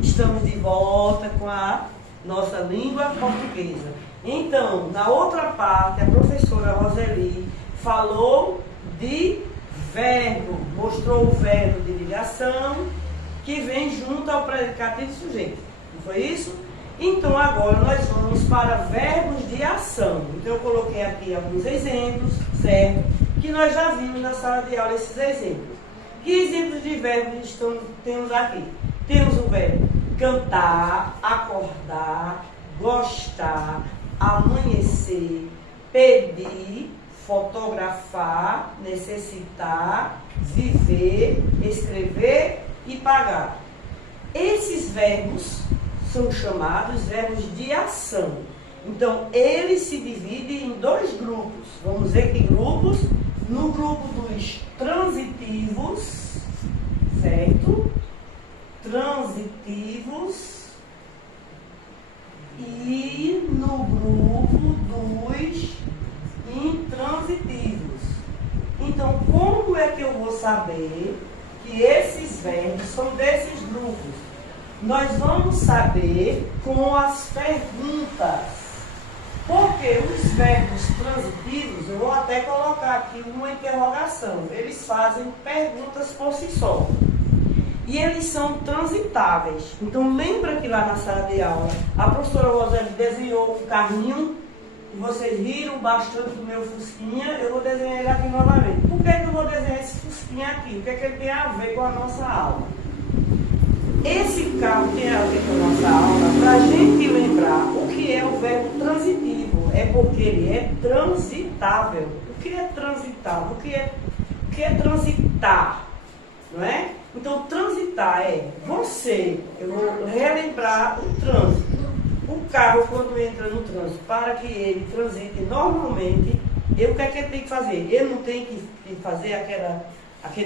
Estamos de volta com a nossa língua portuguesa. Então, na outra parte, a professora Roseli falou de verbo, mostrou o verbo de ligação que vem junto ao predicativo e sujeito. Não foi isso? Então, agora nós vamos para verbos de ação. Então, eu coloquei aqui alguns exemplos, certo? Que nós já vimos na sala de aula esses exemplos. Que exemplos de verbos temos aqui? Temos o verbo cantar, acordar, gostar, amanhecer, pedir, fotografar, necessitar, viver, escrever e pagar. Esses verbos são chamados verbos de ação. Então, eles se dividem em dois grupos. Vamos ver que grupos? No grupo dos transitivos, certo? Transitivos e no grupo dos intransitivos. Então, como é que eu vou saber que esses verbos são desses grupos? Nós vamos saber com as perguntas. Porque os verbos transitivos, eu vou até colocar aqui uma interrogação. Eles fazem perguntas por si só. E eles são transitáveis. Então, lembra que lá na sala de aula, a professora Roseli desenhou um carrinho, e vocês riram bastante do meu fusquinha, eu vou desenhar ele aqui novamente. Por que eu vou desenhar esse fusquinha aqui? O que é que ele tem a ver com a nossa aula? Esse carro tem a ver com a nossa aula para a gente lembrar o que é o verbo transitivo. É porque ele é transitável. O que é transitável? O que é transitar? Não é? Então, transitar é você. Eu vou relembrar o trânsito. O carro, quando entra no trânsito, para que ele transite normalmente, o que é que ele tem que fazer? Ele não tem que fazer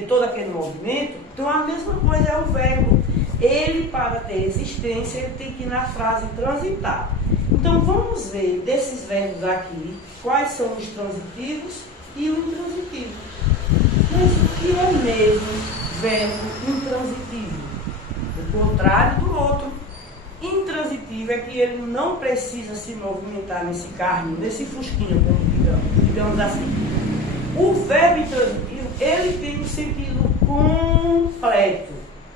todo aquele movimento. Então, a mesma coisa é o verbo. Ele, para ter existência, ele tem que ir na frase transitar. Então, vamos ver desses verbos aqui, quais são os transitivos e o intransitivo. Mas o que é mesmo verbo intransitivo? O contrário do outro. Intransitivo é que ele não precisa se movimentar nesse carrinho, nesse fusquinho, como digamos assim. O verbo intransitivo, ele tem um sentido completo.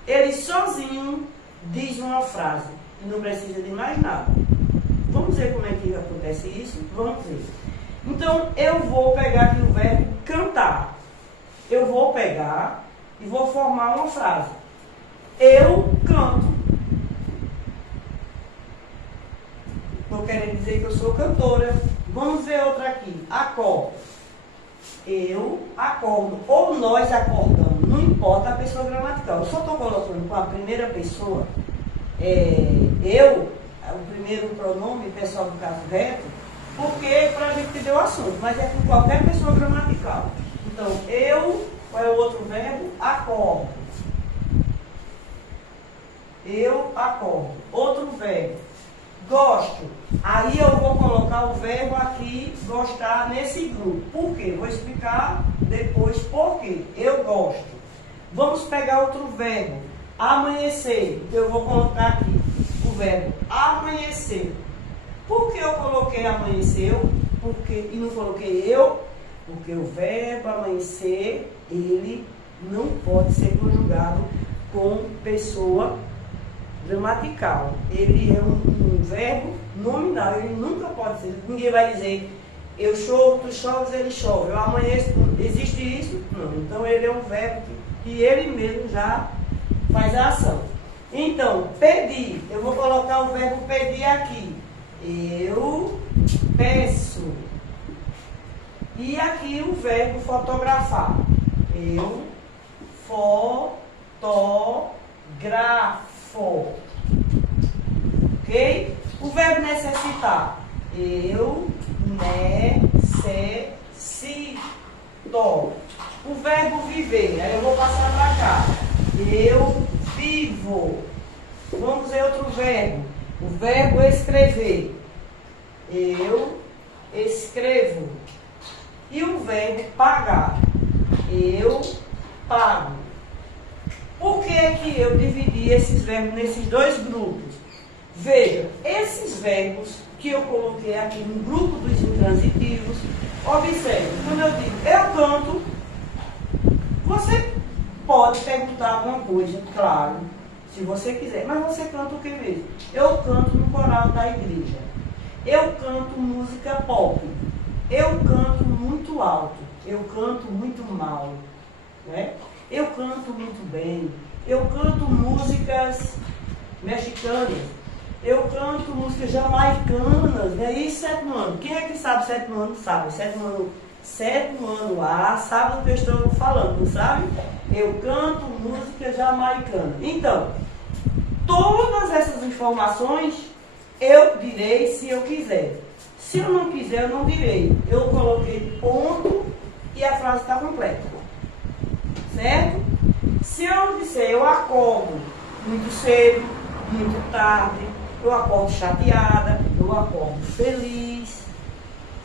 Ele sozinho diz uma frase e não precisa de mais nada. Vamos ver como é que acontece isso? Vamos ver. Então, eu vou pegar aqui o verbo cantar. Eu vou pegar e vou formar uma frase. Eu canto. Estou querendo dizer que eu sou cantora. Vamos ver outra aqui. Acordo. Eu acordo. Ou nós acordamos. Não importa a pessoa gramatical. Eu só estou colocando com a primeira pessoa. O primeiro pronome pessoal do caso reto, porque para a gente entender o assunto. Mas é com qualquer pessoa gramatical. Então, qual é o outro verbo? Acordo. Eu acordo. Outro verbo. Gosto. Aí eu vou colocar o verbo aqui, gostar, nesse grupo. Por quê? Vou explicar depois por quê. Eu gosto. Vamos pegar outro verbo. Amanhecer. Então eu vou colocar aqui o verbo amanhecer. Por que eu coloquei amanhecer? E não coloquei eu? Porque o verbo amanhecer, ele não pode ser conjugado com pessoa gramatical. Ele é um verbo nominal, ele nunca pode ser. Ninguém vai dizer, eu chovo, tu choves, ele chove. Eu amanheço, existe isso? Não. Então ele é um verbo que ele mesmo já faz a ação. Então, pedir, eu vou colocar o verbo pedir aqui. Eu peço. E aqui o verbo fotografar. Eu fotografo. Ok? O verbo necessitar. Eu necessito. O verbo viver. Aí eu vou passar para cá. Eu vivo. Vamos ver outro verbo. O verbo escrever. Eu escrevo. E o verbo pagar. Eu pago. Por que eu dividi esses verbos nesses dois grupos? Veja, esses verbos que eu coloquei aqui no grupo dos intransitivos, observe, quando eu digo eu canto, você pode perguntar alguma coisa, claro, se você quiser, mas você canta o que mesmo? Eu canto no coral da igreja, eu canto música pop, eu canto muito alto, eu canto muito mal, né? Eu canto muito bem, eu canto músicas mexicanas, eu canto músicas jamaicanas, né? E sétimo ano? Quem é que sabe sétimo ano? Sabe. Sétimo ano A, sabe do que eu estou falando, não sabe? Eu canto música jamaicana. Então, todas essas informações eu direi se eu quiser. Se eu não quiser, eu não direi. Eu coloquei ponto e a frase está completa. Certo? Se eu disser eu acordo muito cedo, muito tarde, eu acordo chateada, eu acordo feliz.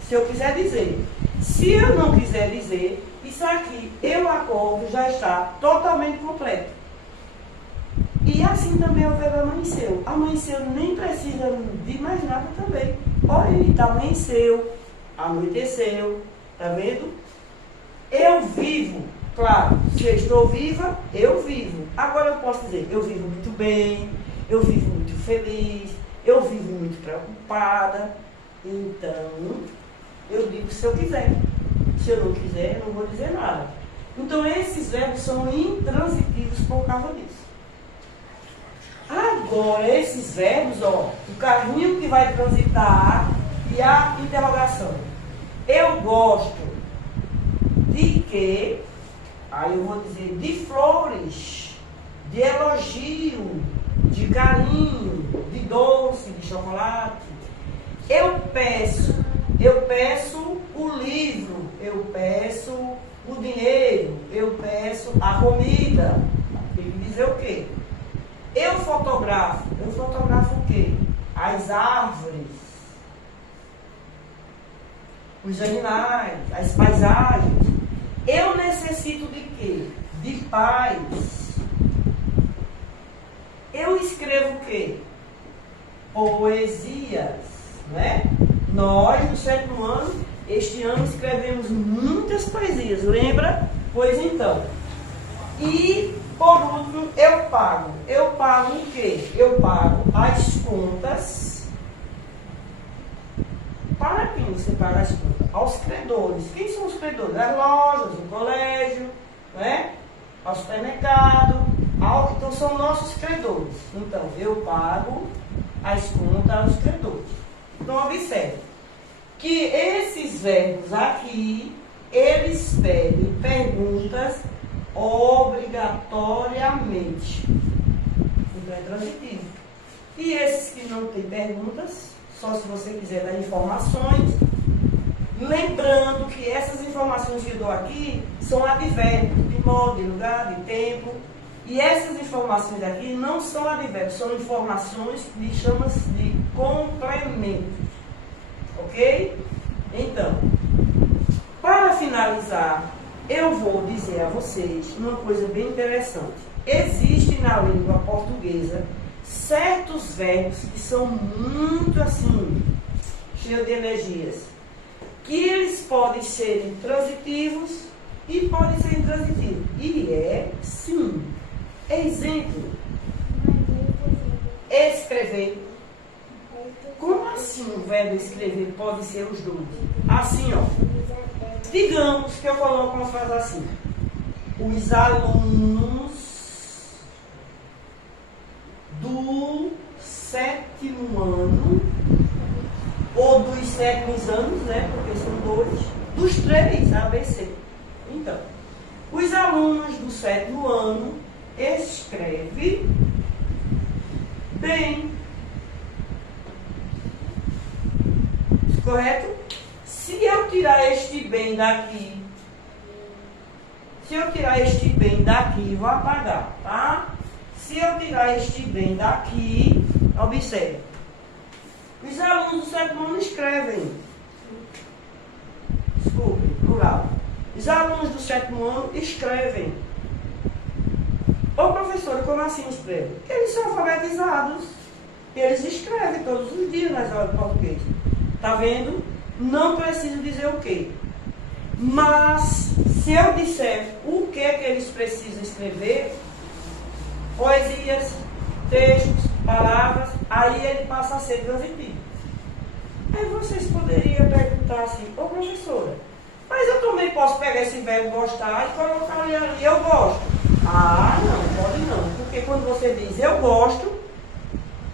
Se eu quiser dizer. Se eu não quiser dizer, isso aqui, eu acordo, já está totalmente completo. E assim também o verbo amanheceu. Amanheceu nem precisa de mais nada também. Olha aí, amanheceu, anoiteceu, tá vendo? Eu vivo, claro, se eu estou viva, eu vivo. Agora eu posso dizer, eu vivo muito bem, eu vivo muito feliz, eu vivo muito preocupada. Então, eu digo se eu quiser. Se eu não quiser, eu não vou dizer nada. Então, esses verbos são intransitivos por causa disso. Agora, esses verbos, ó, o carrinho que vai transitar e a interrogação. Eu gosto de quê? Aí eu vou dizer de flores, de elogio, de carinho, de doce, de chocolate. Eu peço o livro, eu peço o dinheiro, eu peço a comida. Tem que dizer o quê? Eu fotografo o quê? As árvores, os animais, as paisagens. Eu necessito de quê? De paz. Eu escrevo o quê? Poesias, né? Nós, no sétimo ano, este ano escrevemos muitas poesias, lembra? Pois então. E, por último, eu pago. Eu pago o quê? Eu pago as contas. Para quem você paga as contas? Aos credores. Quem são os credores? As lojas, o colégio, né? Ao supermercado. Então, são nossos credores. Então, eu pago as contas aos credores. Então, observe que esses verbos aqui, eles pedem perguntas obrigatoriamente. Então, é transitivo. E esses que não têm perguntas, só se você quiser dar informações. Lembrando que essas informações que eu dou aqui são advérbios de modo, de lugar, de tempo. E essas informações aqui não são advérbios, são informações que chamam-se de complemento. Ok? Então, para finalizar, eu vou dizer a vocês uma coisa bem interessante. Existe na língua portuguesa certos verbos que são muito assim, cheios de energias, que eles podem ser intransitivos e podem ser intransitivos. E é sim. Exemplo, escrever. Como assim o verbo escrever pode ser os dois? Assim, ó. Digamos que eu coloco uma frase assim. Os alunos do sétimo ano, ou dos sétimos anos, né? Porque são dois, dos três, A, B, C. Então, os alunos do sétimo ano escreve bem. Correto? Se eu tirar este bem daqui, vou apagar, tá? Se eu tirar este bem daqui, observe. Os alunos do sétimo ano escrevem. Desculpe, plural. Os alunos do sétimo ano escrevem. Ô professora, como assim escreve? Eles são alfabetizados. Eles escrevem todos os dias nas aulas de português. Tá vendo? Não preciso dizer o quê. Mas, se eu disser o que é que eles precisam escrever, poesias, textos, palavras, aí ele passa a ser transitivo. Aí vocês poderiam perguntar assim, ô professora, mas eu também posso pegar esse verbo gostar e colocar ali, eu gosto. Ah, não, pode não. Porque quando você diz eu gosto,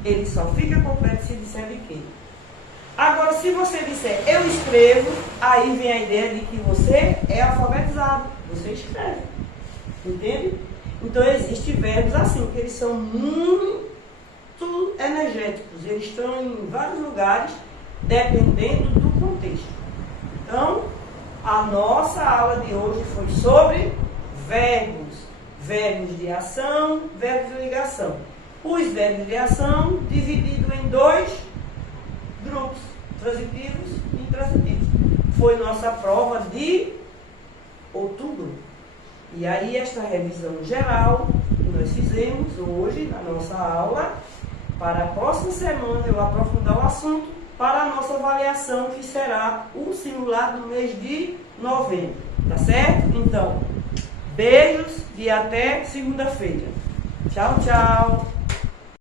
ele só fica completo se disser de quê. Agora, se você disser eu escrevo, aí vem a ideia de que você é alfabetizado. Você escreve. Entende? Então, existem verbos assim, que eles são muito energéticos. Eles estão em vários lugares, dependendo do contexto. Então, a nossa aula de hoje foi sobre verbos. Verbos de ação, verbos de ligação. Os verbos de ação divididos em dois grupos, transitivos e intransitivos. Foi nossa prova de outubro. E aí esta revisão geral que nós fizemos hoje na nossa aula, para a próxima semana eu aprofundar o assunto para a nossa avaliação, que será o simulado do mês de novembro. Tá certo? Então, beijos e até segunda-feira. Tchau, tchau.